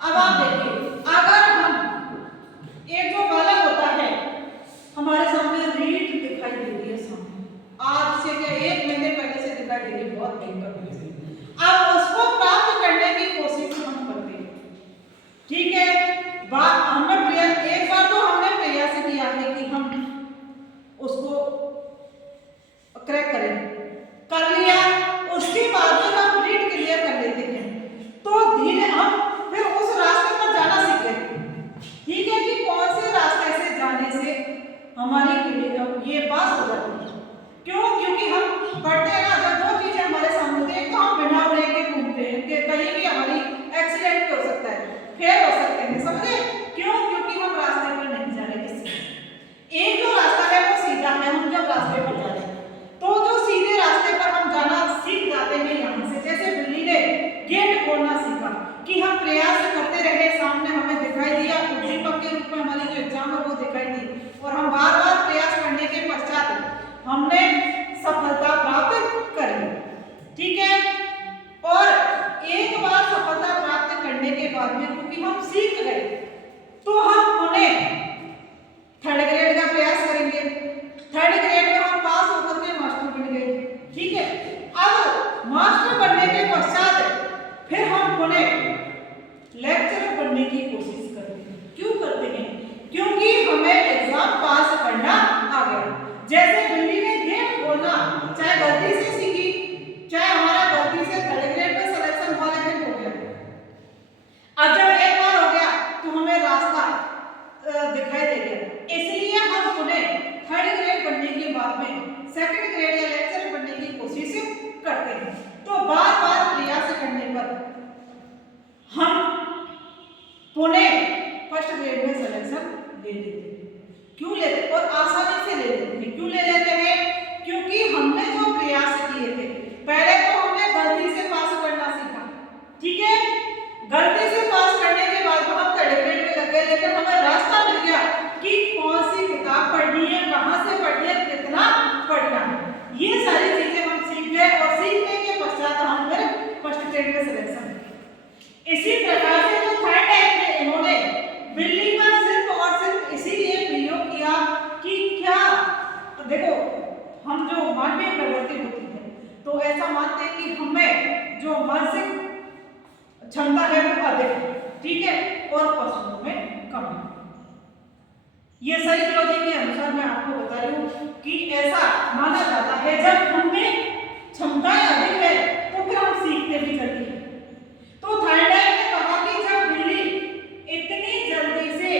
अब आप देखिए, अगर हम एक जो बालक होता है, हमारे सामने रीढ़ दिखाई देती है सामने, आज से क्या 1 महीने पहले से दिखाई देगी, बहुत भयंकर है। अब उसको प्राप्त करने की कोशिश हम करते हैं, ठीक है। हमने प्रयास, एक बार तो हमने प्रयास किया है कि हम उसको क्रैक करें, कर लिया, उसके बाद में हम रीड क्लियर कर लेते हैं, तो धीरे हम फिर उस रास्ते पर जाना सीख गए, ठीक है, कि कौन से रास्ते से जाने से हमारी ये पास हो जाती है। क्यों? क्योंकि हम पढ़ते हैं ना, जब दो चीजें हमारे सामने होती है, तो हम बिना ब्रेक के घूमते हैं कि कहीं भी हमारी एक्सीडेंट हो सकता है, फेल हो सकते हैं, समझे? क्यों? क्योंकि हम रास्ते पर नहीं जा रहे किसी। एक जो रास्ता है वो सीधा है, हम जब रास्ते पर जा रहे हैं तो जो सीधे रास्ते पर हम जाना सीख जाते हैं यहाँ से। जैसे बिल्ली ने गेट खोलना सीखा कि हम प्रयास करते रहे, सामने हमें दिखाई दिया, उद्दीपक के रूप में हमारी जो एग्जाम है वो दिखाई दी, और हम बार बार प्रयास करने के पश्चात हमने सफलता प्राप्त करी, ठीक है। और एक बार सफलता प्राप्त करने के बाद में क्योंकि हम सीख गए, तो हम उन्हें 3rd ग्रेड का प्रयास करेंगे, 3rd ग्रेड में हम पास होकर के मास्टर बन गए, ठीक है। अब मास्टर बनने के पश्चात फिर हम उन्हें लेक्चरर बनने की कोशिश करते हैं। क्यों करते हैं? क्योंकि हमें एग्जाम पास करना आ गया। जैसे बिल्ली ने गेट खोलना चाहे गलती से सीखी, चाहे हमारा गलती से 3rd ग्रेड में सिलेक्शन हुआ, लेकिन हो गया। अब जब एक बार हो गया तो हमें रास्ता दिखाई दे गया, इसलिए हम उन्हें 3rd ग्रेड बनने के बाद में 2nd ग्रेड या लेक्चरर बनने की कोशिश करते हैं। तो बार बार प्रयास करने पर हम पुणे 1st ग्रेड में सिलेक्शन ले लेते हैं। क्यों लेते? और आसानी से ले लेते हैं। क्यों ले लेते हैं? क्योंकि हमने जो प्रयास किए थे, पहले तो हमने गलती से पास करना सीखा, ठीक है। गलती से पास करने के बाद हम 3rd ग्रेड में लग गए, लेकिन हमें रास्ता मिल गया कि कौन सी किताब पढ़नी है, कहाँ से पढ़नी है, कितना पढ़ना है, ये सारी चीजें हम सीख गए, और सीखने के पश्चात हम फिर 1st ग्रेड में सिलेक्शन। इसी प्रकार से जो 3rd एक्ट में इन्होंने बिल्ली का सिर्फ और सिर्फ इसीलिए प्रयोग किया कि क्या, देखो, हम जो मानवीय प्रवृत्ति होती है तो ऐसा मानते हैं कि हमें जो मानसिक क्षमता है वो अधिक है, ठीक है, और पशुओं में कम है। ये साइकोलॉजी के अनुसार मैं आपको बता रही हूँ कि ऐसा माना जाता है, जब हमें क्षमताएं अधिक है तो फिर हम सीखते भी जल्दी हैं। तो थाईलैंड ने कहा कि जब बिल्ली इतनी जल्दी से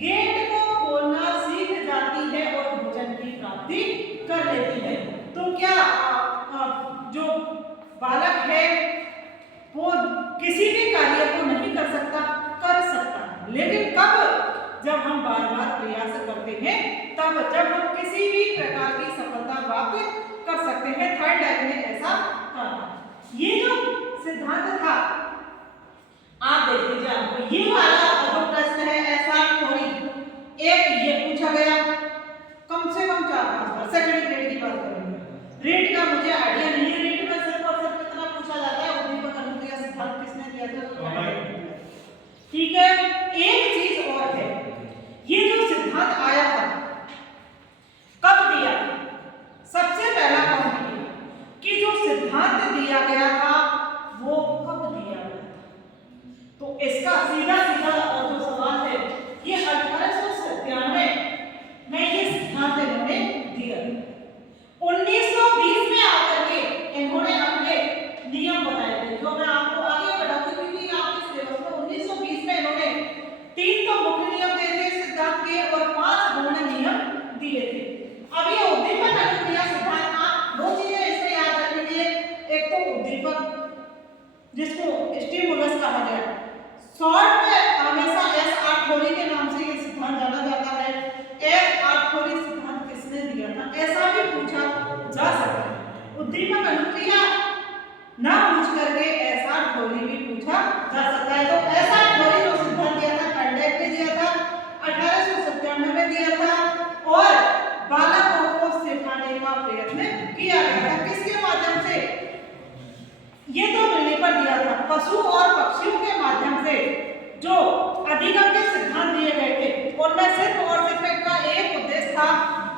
गेट को खोलना सीख जाती है और भोजन की प्राप्ति कर लेती है, तो क्या जो बालक है वो किसी भी कार्य को नहीं कर सकता? कर सकता है, लेकिन कब? जब हम बार बार प्रयास करते हैं, तब जब हम किसी भी प्रकार की सफलता प्राप्त कर सकते हैं। 3rd एक्ट ने ऐसा कहा। ये जो सिद्धांत था, आप देख लीजिए, आपको ये वाला जो प्रश्न है ऐसा थोड़ी, एक ये पूछा गया कम से कम 4-5 बार, 2nd ग्रेड की बात करेंगे। रीड का मुझे आइडिया नहीं है, रीड में सिर्फ और सिर्फ इतना पूछा जाता है, उद्दीपक अनुक्रिया सिद्धांत किसने दिया था, ठीक है। एक चीज और है, ये जो सिद्धांत आया था कब दिया था? सबसे पहला कौन दिया? कि जो सिद्धांत दिया गया था वो कब दिया गया था? तो इसका सीधा सीधा जो सवाल है, ये 1897 में ये सिद्धांत इन्होंने दिया। 1920 में आकर के इन्होंने अपने नियम बनाए थे, जो मैं आपको आगे बढ़ाऊंगी, क्योंकि आपके सिलेबस में 1920 में इन्होंने 3 तो मुख्य नियम दिए थे सिद्धांत के, और 5 गौण नियम दिए थे। अब ये उद्दीपक अनुक्रिया सिद्धांत, आप 2 चीजें इसमें याद रखेंगे। एक तो उद्दीपक, जिसको स्टिमुलस कहा गया, शॉर्ट में हमेशा एस आर्थोरी के नाम से ये सिद्धांत जाना जाता है। एस आर्थोरी सिद्धांत किसने दिया था, ऐसा भी पूछा जा सकता है। उद्दीपक अनुक्रिया ना पूछ करके एस आर्थोरी भी पूछा जा सकता है। तो एस आर्थोरी जो सिद्धांत दिया था, 3rd एक्ट में दिया था, 1897 में दिया था, और बालकों को सिखाने का प्रयत्न किया गया था। किसके माध्यम से? ये तो बिल्ली पर दिया था, पशु और पक्षियों के माध्यम से जो अधिगम के सिद्धांत दिए गए थे, उनमें सिर्फ और सिर्फ का एक उद्देश्य था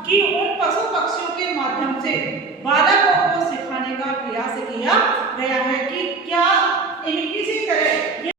कि उन पशु पक्षियों के माध्यम से बालक